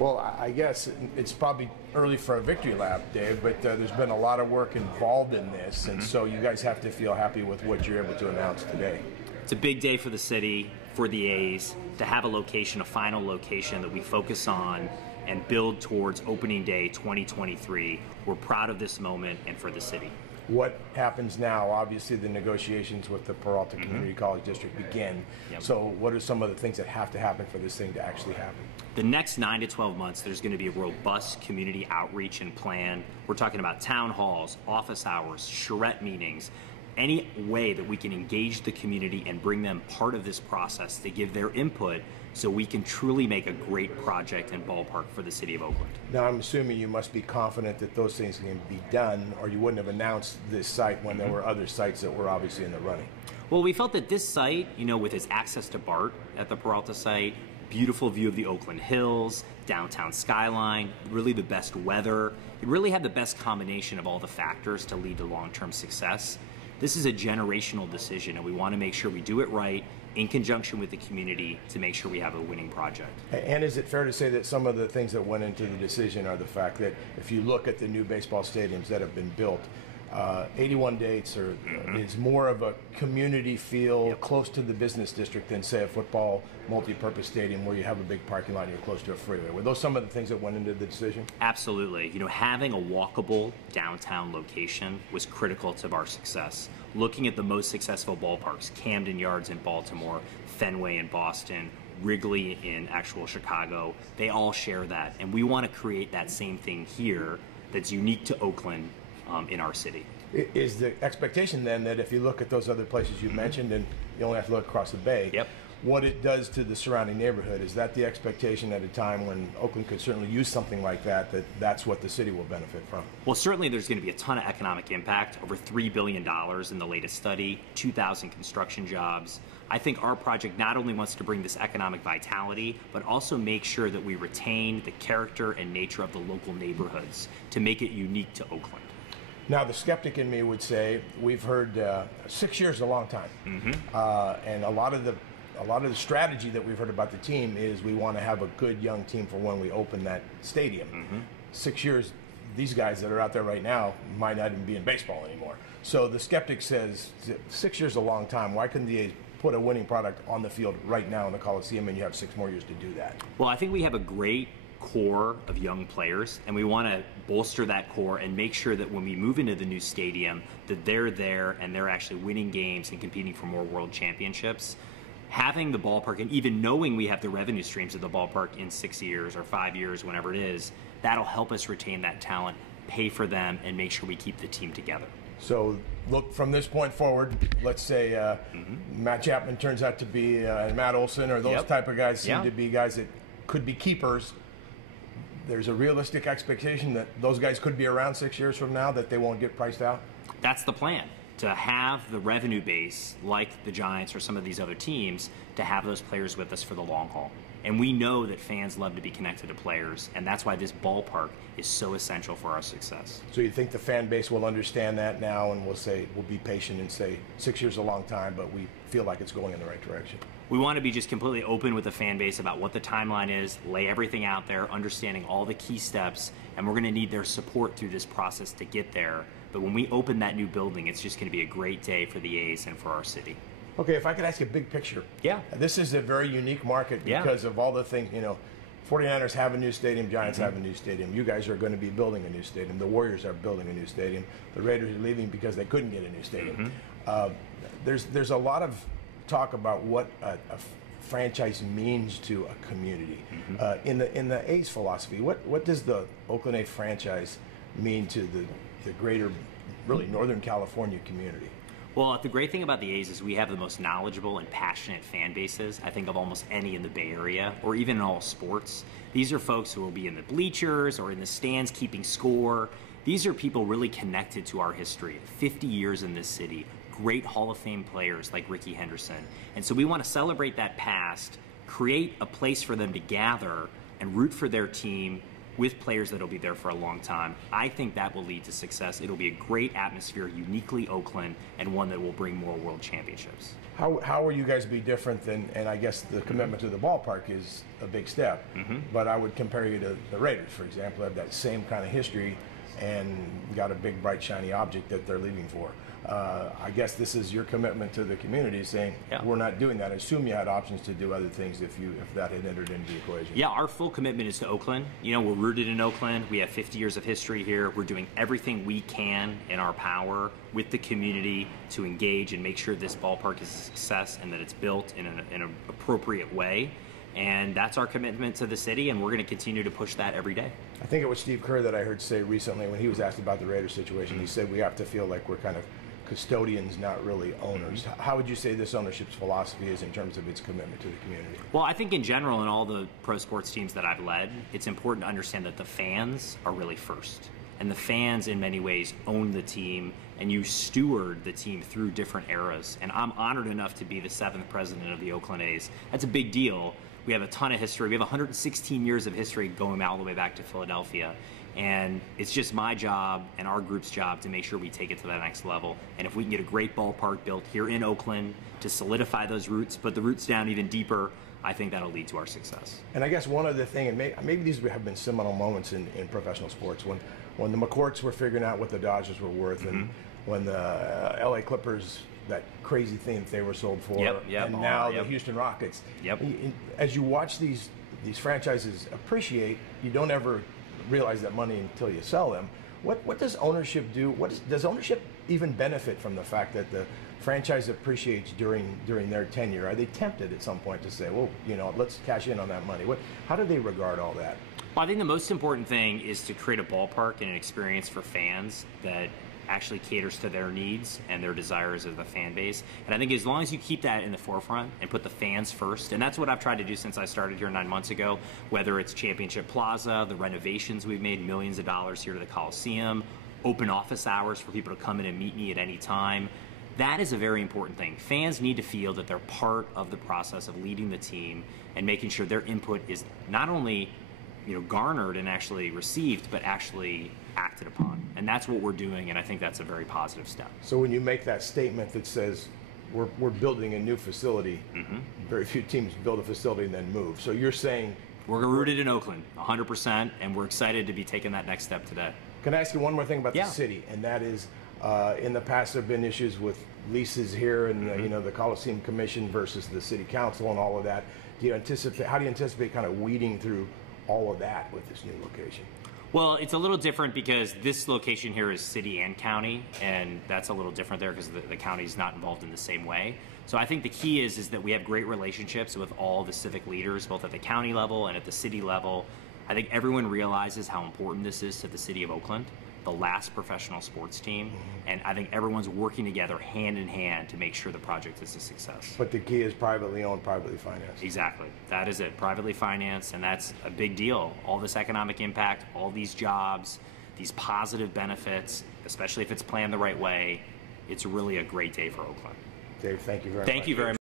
Well, I guess it's probably early for a victory lap, Dave, but there's been a lot of work involved in this, and so you guys have to feel happy with what you're able to announce today. It's a big day for the city, for the A's, to have a location, a final location that we focus on and build towards opening day 2023. We're proud of this moment and for the city. What happens now? Obviously, the negotiations with the Peralta Community College District begin. Yep. So what are some of the things that have to happen for this thing to actually happen? The next 9 to 12 months, there's going to be a robust community outreach and plan. We're talking about town halls, office hours, charrette meetings, any way that we can engage the community and bring them part of this process to give their input so we can truly make a great project and ballpark for the city of Oakland. Now, I'm assuming you must be confident that those things can be done, or you wouldn't have announced this site when there were other sites that were obviously in the running. Well, we felt that this site, with its access to BART at the Peralta site, beautiful view of the Oakland Hills, downtown skyline, really the best weather, it really had the best combination of all the factors to lead to long-term success. This is a generational decision, and we want to make sure we do it right in conjunction with the community to make sure we have a winning project. And is it fair to say that some of the things that went into the decision are the fact that if you look at the new baseball stadiums that have been built, 81 dates is more of a community feel, close to the business district than, say, a football multi-purpose stadium where you have a big parking lot and you're close to a freeway. Were those some of the things that went into the decision? Absolutely. Having a walkable downtown location was critical to our success. Looking at the most successful ballparks, Camden Yards in Baltimore, Fenway in Boston, Wrigley in actual Chicago, they all share that. And we want to create that same thing here that's unique to Oakland in our city. Is the expectation then that if you look at those other places you mentioned, and you only have to look across the bay, what it does to the surrounding neighborhood, is that the expectation at a time when Oakland could certainly use something like that, that's what the city will benefit from? Well, certainly there's going to be a ton of economic impact, over $3 billion in the latest study, 2,000 construction jobs. I think our project not only wants to bring this economic vitality, but also make sure that we retain the character and nature of the local neighborhoods to make it unique to Oakland. Now, the skeptic in me would say we've heard 6 years is a long time, and a lot of the strategy that we've heard about the team is we want to have a good young team for when we open that stadium. 6 years, these guys that are out there right now might not even be in baseball anymore. So the skeptic says 6 years is a long time. Why couldn't the A's put a winning product on the field right now in the Coliseum, and you have 6 more years to do that? Well, I think we have a great core of young players, and we want to bolster that core and make sure that when we move into the new stadium that they're there and they're actually winning games and competing for more world championships. Having the ballpark and even knowing we have the revenue streams of the ballpark in 6 years or 5 years, whenever it is, that'll help us retain that talent, pay for them, and make sure we keep the team together. So look, from this point forward, let's say Matt Chapman turns out to be Matt Olson, or those type of guys seem to be guys that could be keepers. There's a realistic expectation that those guys could be around 6 years from now, that they won't get priced out? That's the plan, to have the revenue base, like the Giants or some of these other teams, to have those players with us for the long haul. And we know that fans love to be connected to players, and that's why this ballpark is so essential for our success. So you think the fan base will understand that now, and we'll be patient and say 6 years is a long time, but we feel like it's going in the right direction? We want to be just completely open with the fan base about what the timeline is, lay everything out there, understanding all the key steps, and we're going to need their support through this process to get there. But when we open that new building, it's just going to be a great day for the A's and for our city. Okay, if I could ask you a big picture. Yeah. This is a very unique market because of all the things, 49ers have a new stadium, Giants have a new stadium. You guys are going to be building a new stadium. The Warriors are building a new stadium. The Raiders are leaving because they couldn't get a new stadium. There's a lot of talk about what a franchise means to a community. In the A's philosophy, what does the Oakland A's franchise mean to the greater, really, Northern California community? Well, the great thing about the A's is we have the most knowledgeable and passionate fan bases, I think, of almost any in the Bay Area, or even in all sports. These are folks who will be in the bleachers or in the stands keeping score. These are people really connected to our history. 50 years in this city, great Hall of Fame players like Rickey Henderson. And so we want to celebrate that past, create a place for them to gather and root for their team, with players that'll be there for a long time. I think that will lead to success. It'll be a great atmosphere, uniquely Oakland, and one that will bring more world championships. How will you guys be different than, and I guess the commitment to the ballpark is a big step, but I would compare you to the Raiders, for example, have that same kind of history and got a big, bright, shiny object that they're leaving for. I guess this is your commitment to the community, saying we're not doing that. I assume you had options to do other things if that had entered into the equation. Yeah, our full commitment is to Oakland. You know, we're rooted in Oakland. We have 50 years of history here. We're doing everything we can in our power with the community to engage and make sure this ballpark is a success and that it's built in an appropriate way. And that's our commitment to the city, and we're going to continue to push that every day. I think it was Steve Kerr that I heard say recently when he was asked about the Raiders situation. He said we have to feel like we're kind of custodians, not really owners. How would you say this ownership's philosophy is in terms of its commitment to the community? Well, I think in general, in all the pro sports teams that I've led, it's important to understand that the fans are really first. And the fans, in many ways, own the team, and you steward the team through different eras. And I'm honored enough to be the 7th president of the Oakland A's. That's a big deal. We have a ton of history. We have 116 years of history going all the way back to Philadelphia. And it's just my job and our group's job to make sure we take it to that next level. And if we can get a great ballpark built here in Oakland to solidify those roots, put the roots down even deeper, I think that'll lead to our success. And I guess one other thing, and maybe these have been seminal moments in professional sports, when the McCourts were figuring out what the Dodgers were worth, and when the LA Clippers, that crazy thing that they were sold for, and now the Houston Rockets. As you watch these franchises appreciate, you don't ever realize that money until you sell them. What does ownership do? Does ownership even benefit from the fact that the franchise appreciates during their tenure? Are they tempted at some point to say, well, you know, let's cash in on that money? How do they regard all that? Well, I think the most important thing is to create a ballpark and an experience for fans that actually caters to their needs and their desires of the fan base. And I think as long as you keep that in the forefront and put the fans first, and that's what I've tried to do since I started here 9 months ago, whether it's Championship Plaza, the renovations we've made, millions of dollars here to the Coliseum, open office hours for people to come in and meet me at any time. That is a very important thing. Fans need to feel that they're part of the process of leading the team and making sure their input is not only garnered and actually received, but actually acted upon. And that's what we're doing, and I think that's a very positive step. So when you make that statement that says we're building a new facility, very few teams build a facility and then move. So you're saying we're rooted in Oakland 100%, and we're excited to be taking that next step today. Can I ask you one more thing about the city? And that is, in the past there have been issues with leases here and the Coliseum Commission versus the City Council and all of that. How do you anticipate kind of weeding through all of that with this new location? Well, it's a little different because this location here is city and county, and that's a little different there because the county is not involved in the same way. So I think the key is that we have great relationships with all the civic leaders, both at the county level and at the city level. I think everyone realizes how important this is to the city of Oakland, the last professional sports team, and I think everyone's working together hand in hand to make sure the project is a success. But the key is privately owned, privately financed. Exactly. That is it. Privately financed, and that's a big deal. All this economic impact, all these jobs, these positive benefits, especially if it's planned the right way, it's really a great day for Oakland. Dave, thank you very much. Thank you very much.